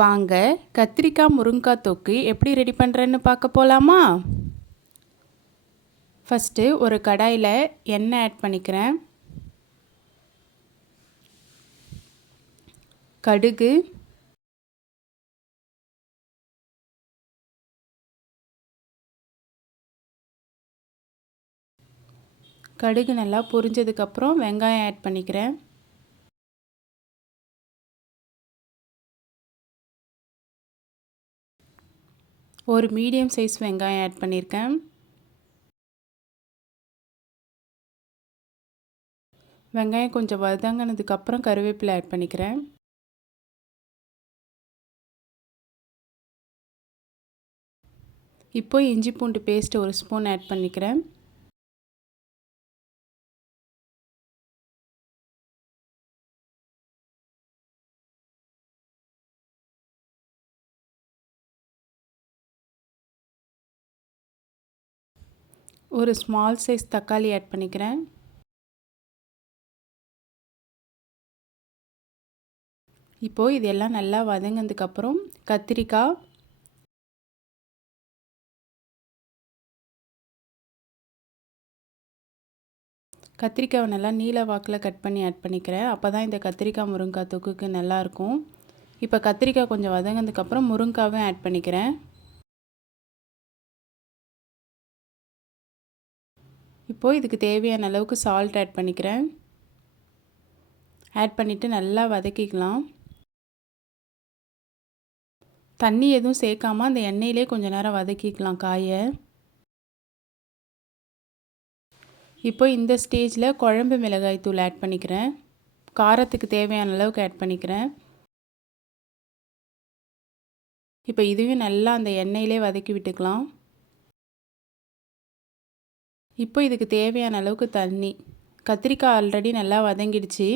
வாங்க கத்திரிக்காய் முருங்கைக்காய் தொக்கு எப்படி ரெடி பண்ணுறேன்னு பார்க்க போகலாமா ஃபஸ்ட்டு ஒரு கடாயில் எண்ணெய் ஆட் பண்ணிக்கிறேன். கடுகு கடுகு நல்லா பொரிஞ்சதுக்கப்புறம் வெங்காயம் ஆட் பண்ணிக்கிறேன். ஒரு மீடியம் சைஸ் வெங்காயம் ஆட் பண்ணியிருக்கேன். வெங்காயம் கொஞ்சம் வதங்கினதுக்கப்புறம் கருவேப்பிலை ஆட் பண்ணிக்கிறேன். இப்போ இஞ்சி பூண்டு பேஸ்ட் ஒரு ஸ்பூன் ஆட் பண்ணிக்கிறேன். ஒரு ஸ்மால் சைஸ் தக்காளி ஆட் பண்ணிக்கிறேன். இப்போது இதெல்லாம் நல்லா வதங்கினதுக்கப்புறம் கத்திரிக்காய். கத்திரிக்காவை நல்லா நீல வாக்கில் கட் பண்ணி ஆட் பண்ணிக்கிறேன். அப்போ தான் இந்த கத்திரிக்காய் முருங்காய் தொக்குக்கு நல்லாயிருக்கும் இப்போ கத்திரிக்காய் கொஞ்சம் வதங்கினதுக்கப்புறம் முருங்காவும் ஆட் பண்ணிக்கிறேன். இப்போது இதுக்கு தேவையான அளவுக்கு சால்ட் ஆட் பண்ணிக்கிறேன். ஆட் பண்ணிவிட்டு நல்லா வதக்கிக்கலாம். தண்ணி எதுவும் சேர்க்காமல் அந்த எண்ணெயிலே கொஞ்சம் நேரம் வதக்கிக்கலாம் காயை. இப்போ இந்த ஸ்டேஜில் குழம்பு மிளகாய் தூள் ஆட் பண்ணிக்கிறேன். காரத்துக்கு தேவையான அளவுக்கு ஆட் பண்ணிக்கிறேன். இப்போ இதுவும் நல்லா அந்த எண்ணெயிலே வதக்கி விட்டுக்கலாம். இப்போ இதுக்கு தேவையான அளவுக்கு தண்ணி. கத்திரிக்காய் ஆல்ரெடி நல்லா வதங்கிடுச்சு.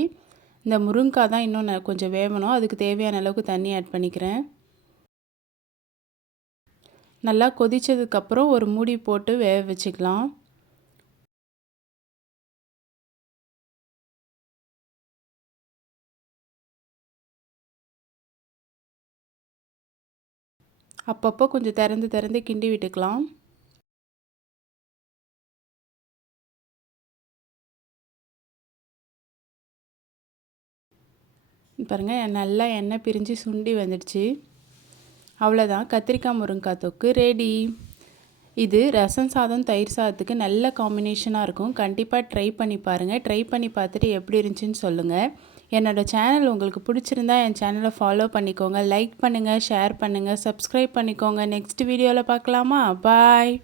இந்த முருங்கைக்காய் தான் இன்னும் கொஞ்சம் வேகணும் அதுக்கு தேவையான அளவுக்கு தண்ணி ஆட் பண்ணிக்கிறேன். நல்லா கொதித்ததுக்கப்புறம் ஒரு மூடி போட்டு வேக வச்சுக்கலாம். அப்பப்போ கொஞ்சம் திறந்து திறந்து கிண்டி விட்டுக்கலாம். பாருங்கள் நல்லா எண்ணெய் பிரிஞ்சு சுண்டி வந்துடுச்சு. அவ்வளோதான் கத்திரிக்காய் முருங்கைக்காய் தொக்கு ரெடி இது ரசம் சாதம் தயிர் சாதத்துக்கு நல்ல காம்பினேஷனாக இருக்கும். கண்டிப்பாக ட்ரை பண்ணி பாருங்கள் ட்ரை பண்ணி பார்த்துட்டு எப்படி இருந்துச்சுன்னு சொல்லுங்கள் என்னோடய சேனல் உங்களுக்கு பிடிச்சிருந்தா என் சேனலை ஃபாலோ பண்ணிக்கோங்க. லைக் பண்ணுங்கள் ஷேர் பண்ணுங்கள் சப்ஸ்கிரைப் பண்ணிக்கோங்க. நெக்ஸ்ட் வீடியோவில் பார்க்கலாமா? பாய்